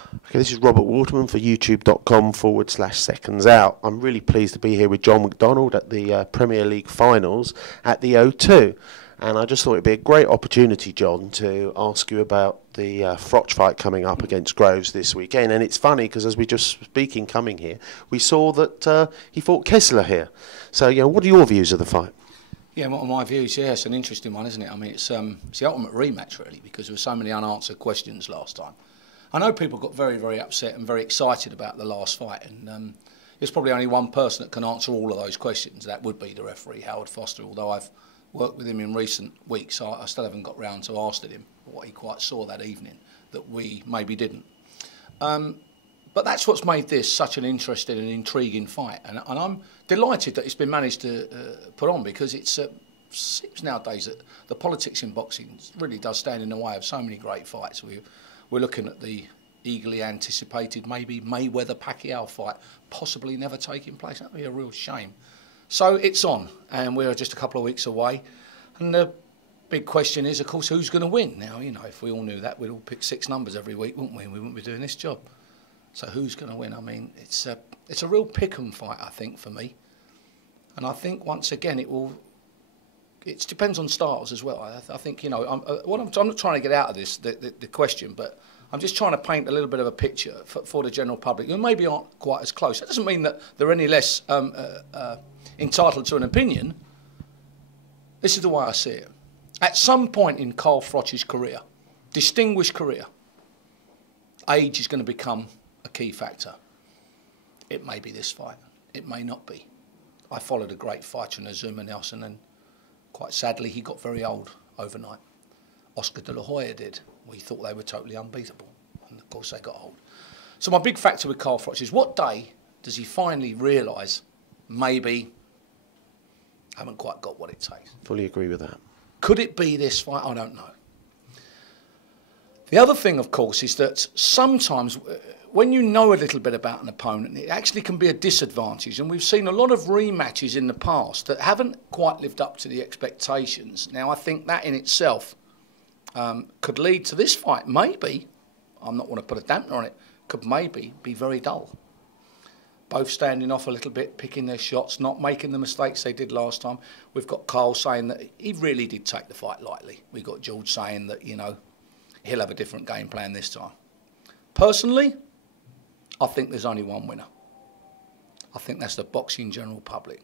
Okay, this is Robert Waterman for youtube.com/seconds out. I'm really pleased to be here with John McDonald at the Premier League finals at the O2. And I just thought it'd be a great opportunity, John, to ask you about the Froch fight coming up against Groves this weekend. And it's funny because as we just speaking coming here, we saw that he fought Kessler here. So, what are your views of the fight? Yeah, what are my views? Yeah, it's an interesting one, isn't it? I mean, it's the ultimate rematch, really, because there were so many unanswered questions last time. I know people got very, very upset and very excited about the last fight, and there's probably only one person that can answer all of those questions. That would be the referee, Howard Foster, although I've worked with him in recent weeks, so I still haven't got round to asking him what he quite saw that evening that we maybe didn't. But that's what's made this such an interesting and intriguing fight, and I'm delighted that it's been managed to put on, because it seems nowadays that the politics in boxing really does stand in the way of so many great fights. We're looking at the eagerly anticipated maybe Mayweather-Pacquiao fight possibly never taking place. That would be a real shame. So it's on, and we're just a couple of weeks away, and the big question is, of course, who's going to win? Now, if we all knew that, we'd all pick 6 numbers every week, wouldn't we? And we wouldn't be doing this job. So who's going to win? I mean, it's a real pick-'em fight, I think, for me. And I think, once again, it depends on styles as well. I think, I'm not trying to get out of this, the question, but I'm just trying to paint a little bit of a picture for the general public who maybe aren't quite as close. That doesn't mean that they're any less entitled to an opinion. This is the way I see it. At some point in Carl Froch's career, distinguished career, age is going to become a key factor. It may be this fight. It may not be. I followed a great fighter in Azuma Nelson, and quite sadly, he got very old overnight. Oscar de la Hoya did. We thought they were totally unbeatable, and of course they got old. So my big factor with Carl Froch is, what day does he finally realise maybe I haven't quite got what it takes? Fully agree with that. Could it be this fight? I don't know. The other thing, of course, is that sometimes when you know a little bit about an opponent, it actually can be a disadvantage. And we've seen a lot of rematches in the past that haven't quite lived up to the expectations. Now, I think that in itself could lead to this fight. Maybe, I'm not want to put a dampener on it, could maybe be very dull. Both standing off a little bit, picking their shots, not making the mistakes they did last time. We've got Carl saying that he really did take the fight lightly. We've got George saying that, he'll have a different game plan this time. Personally, I think there's only one winner. I think that's the boxing general public.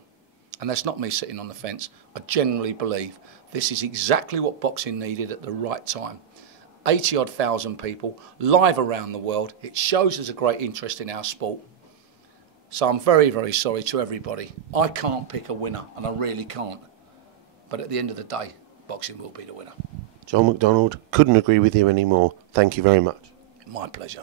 And that's not me sitting on the fence. I genuinely believe this is exactly what boxing needed at the right time. 80-odd thousand people, live around the world. It shows there's a great interest in our sport. So I'm very, very sorry to everybody. I can't pick a winner, and I really can't. But at the end of the day, boxing will be the winner. John McDonald, couldn't agree with you anymore. Thank you very much. My pleasure.